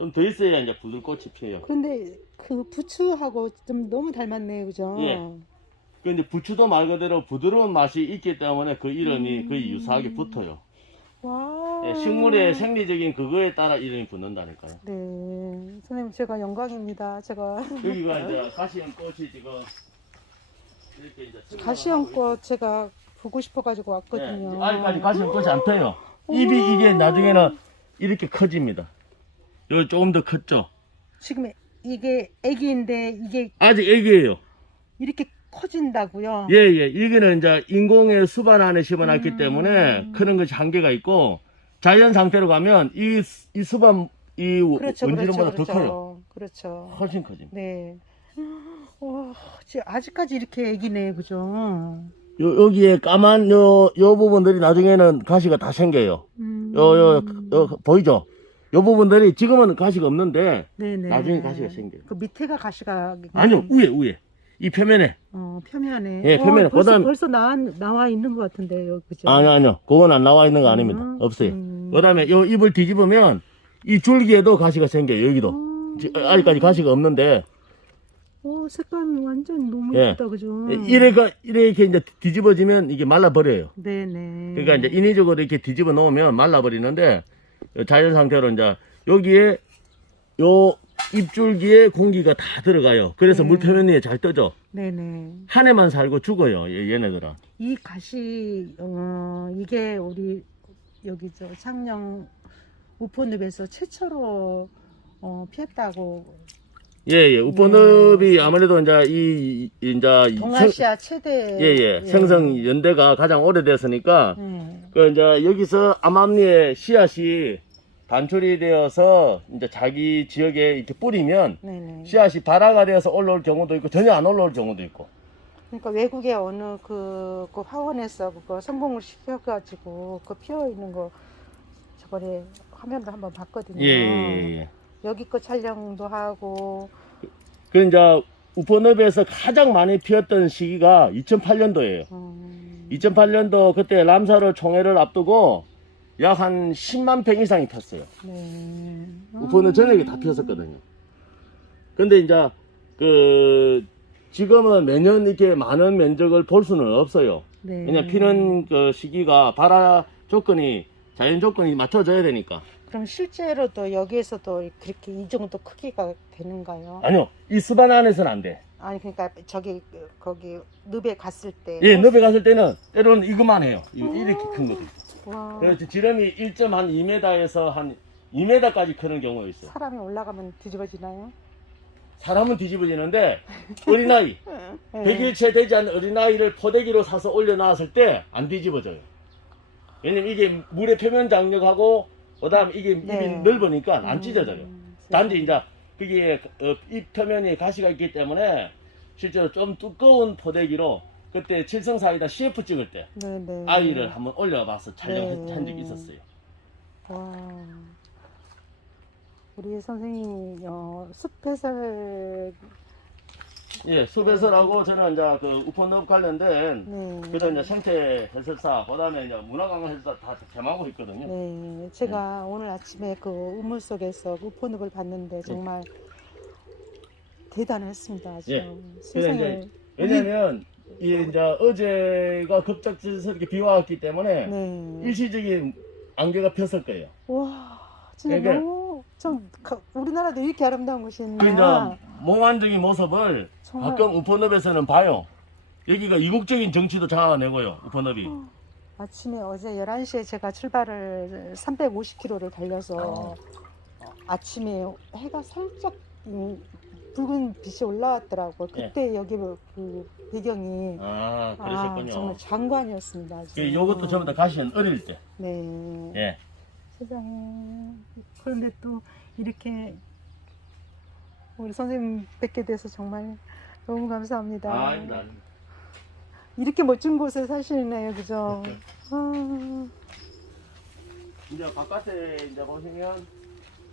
좀 더 있어야 이제 굴들꽃이 피어요. 그런데 그 부추하고 좀 너무 닮았네요, 그죠? 예. 근데 부추도 말 그대로 부드러운 맛이 있기 때문에 그 이름이 음. 거의 유사하게 붙어요. 와. 예, 식물의 생리적인 그거에 따라 이름이 붙는다니까요. 네, 선생님 제가 영광입니다. 제가 여기가 이제 가시연 꽃이 지금 이렇게 이제 가시연꽃 제가 보고 싶어가지고 예, 왔거든요. 아직까지 가시연 꽃이 안 펴요. 잎이 이게 나중에는 이렇게 커집니다. 여기 조금 더 컸죠? 지금 이게 애기인데 이게 아직 애기예요. 이렇게 커진다고요? 예, 예. 이거는 이제 인공의 수반 안에 심어놨기 음. 때문에 크는 것이 한계가 있고 자연 상태로 가면 이, 이 수반, 이 그렇죠, 원지름보다 그렇죠, 더 커요. 그렇죠. 그렇죠. 훨씬 커집니다. 네. 와, 아직까지 이렇게 애기네, 그죠? 요, 여기에 까만 요, 요 부분들이 나중에는 가시가 다 생겨요. 음. 요, 요, 요, 보이죠? 요 부분들이 지금은 가시가 없는데, 네네. 나중에 가시가 생겨요. 그 밑에가 가시가 아니요, 위에, 위에. 이 표면에. 어, 표면에. 예, 표면에. 어, 벌써, 그다음- 벌써 나와, 나와 있는 것 같은데 요, 그죠? 아니요, 아니요. 그건 안 나와 있는 거 아닙니다. 음, 없어요. 음. 그 다음에 요 잎을 뒤집으면, 이 줄기에도 가시가 생겨요, 여기도. 음. 지- 아직까지 가시가 없는데, 오, 색감이 완전 너무 예. 예쁘다, 그죠? 이래가, 이렇게 이제 뒤집어지면 이게 말라 버려요. 네네. 그러니까 이제 인위적으로 이렇게 뒤집어 놓으면 말라 버리는데, 자연 상태로 이제 여기에 요 잎줄기에 공기가 다 들어가요. 그래서 네. 물 표면 위에 잘 떠져. 네네. 한 해만 살고 죽어요, 얘- 얘네들은. 이 가시, 어, 이게 우리, 여기 저 창녕 우포늪에서 최초로, 어, 피었다고. 예, 예. 우포늪이 아무래도 이제 이, 이- 이제 동아시아 최대. 예, 예. 생성 연대가 가장 오래됐으니까, 네. 그 이제 여기서 암암리의 씨앗이 단출이 되어서 이제 자기 지역에 이렇게 뿌리면 네네. 씨앗이 발화가 되어서 올라올 경우도 있고 전혀 안 올라올 경우도 있고. 그러니까 외국의 어느 그, 그 화원에서 그거 성공을 시켜가지고 그 피어 있는 거 저번에 화면도 한번 봤거든요. 예, 예, 예. 여기 거 촬영도 하고 그 이제 우포늪에서 가장 많이 피었던 시기가 2008년도예요. 음, 2008년도 그때 람사르 총회를 앞두고 약 한 10만 평 이상이 폈어요. 네. 우포는 전역에 다 피었었거든요. 근데 이제 그 지금은 매년 이렇게 많은 면적을 볼 수는 없어요. 네. 왜냐 피는 그 시기가 발화 조건이 자연 조건이 맞춰져야 되니까. 그럼 실제로도 여기에서도 그렇게 이 정도 크기가 되는가요? 아니요, 이 수반 안에서는 안 돼. 아니 그러니까 저기 그, 거기 늪에 갔을 때. 예, 늪에 갔을 때는 때로는 이것만 해요. 이- 이렇게 큰 것도 있고. 와, 그래서 지름이 1.2m에서 한 2m까지 크는 경우가 있어요. 사람이 올라가면 뒤집어지나요? 사람은 뒤집어지는데 어린아이, 네. 100일째 되지 않은 어린아이를 포대기로 사서 올려놨을 때 안 뒤집어져요. 왜냐면 이게 물의 표면 장력하고 그다음 이게 입이 네. 넓으니까 안 음, 찢어져요. 단지 이제 그게 어, 잎 표면에 가시가 있기 때문에 실제로 좀 두꺼운 포대기로 그때 칠성사이다 CF 찍을 때 네네. 아이를 한번 올려봐서 촬영한 네. 적이 있었어요. 와. 우리 선생님이 어, 숲 해설 예, 숲해설하고 저는 이제 그 우포늪 관련된 네. 그다음 이제 생태 해설사, 그다음에 이제 문화관광 해설사 다 겸하고 있거든요. 네, 제가 오늘 아침에 그 우물 속에서 우포늪을 봤는데 정말 대단했습니다. 예. 세상에. 왜냐면 이 이제 어제가 급작스럽게 비가 왔기 때문에 네. 일시적인 안개가 폈을 거예요. 와, 진짜 그러니까- 너무 좀 가- 우리나라도 이렇게 아름다운 곳이 그 있나? 이제 몽환적인 모습을 정말 가끔 우포늪에서는 봐요. 여기가 이국적인 정치도 자아내고요. 우포늪이. 아침에 어제 11시에 제가 출발을 350km를 달려서 어, 아침에 해가 살짝 음, 붉은 빛이 올라왔더라고요. 예. 그때 여기 그 배경이 아, 아, 그러셨군요. 정말 장관이었습니다. 아주. 그 요것도 전부 다 가시는 어릴 때. 네. 예. 세상에. 그런데 또 이렇게 우리 선생님 뵙게 돼서 정말 너무 감사합니다. 아, 아닙니다. 아닙니다. 이렇게 멋진 곳에 사시네요, 그죠? 아, 이제 바깥에 이제 보시면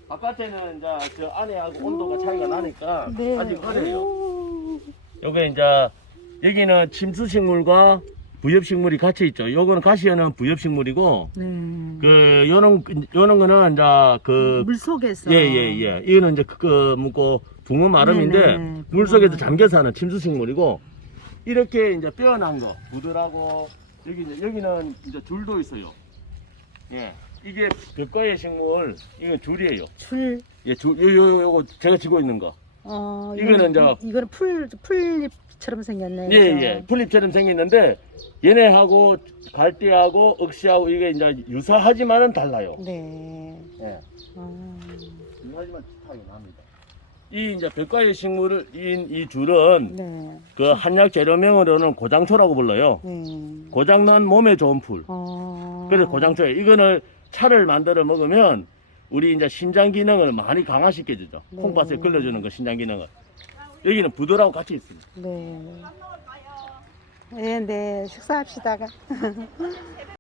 바깥에는 이제 저 안에하고 온도가 차이가 나니까 네. 아직 어려요. 오, 요게 이제 여기는 침수식물과 부엽식물이 같이 있죠. 요거는 가시연은 부엽식물이고 네. 그 요런 요런 거는 이제 그 물 속에서. 예 예 예, 이거는 이제 그, 그 뭐고 붕어 마름인데 네네, 물 속에서 붕어 잠겨 사는 침수식물이고 이렇게 이제 뼈난 거 부들하고 여기 이제 여기는 이제 줄도 있어요. 예 이게 벽과의 식물 이건 줄이에요. 줄. 예, 줄 요, 요, 요거 제가 쥐고 있는 거. 어, 이거는 이제- 이- 이거는 풀 풀잎처럼 생겼네. 예, 그죠? 예. 풀잎처럼 생겼는데 얘네하고 갈대하고 억시하고 이게 이제 유사하지만은 달라요. 네. 예. 음, 유사하지만 차이 납니다. 이 이제 벽과의 식물을 이, 이 줄은 네. 그 한약 재료명으로는 고장초라고 불러요. 네. 고장난 몸에 좋은 풀. 어. 그래서 고장초에 이거는 차를 만들어 먹으면 우리 이제 신장 기능을 많이 강화시켜 주죠. 네. 콩팥에 걸려주는 그 신장 기능을. 여기는 부들하고 같이 있습니다. 네. 네, 네. 식사합시다가.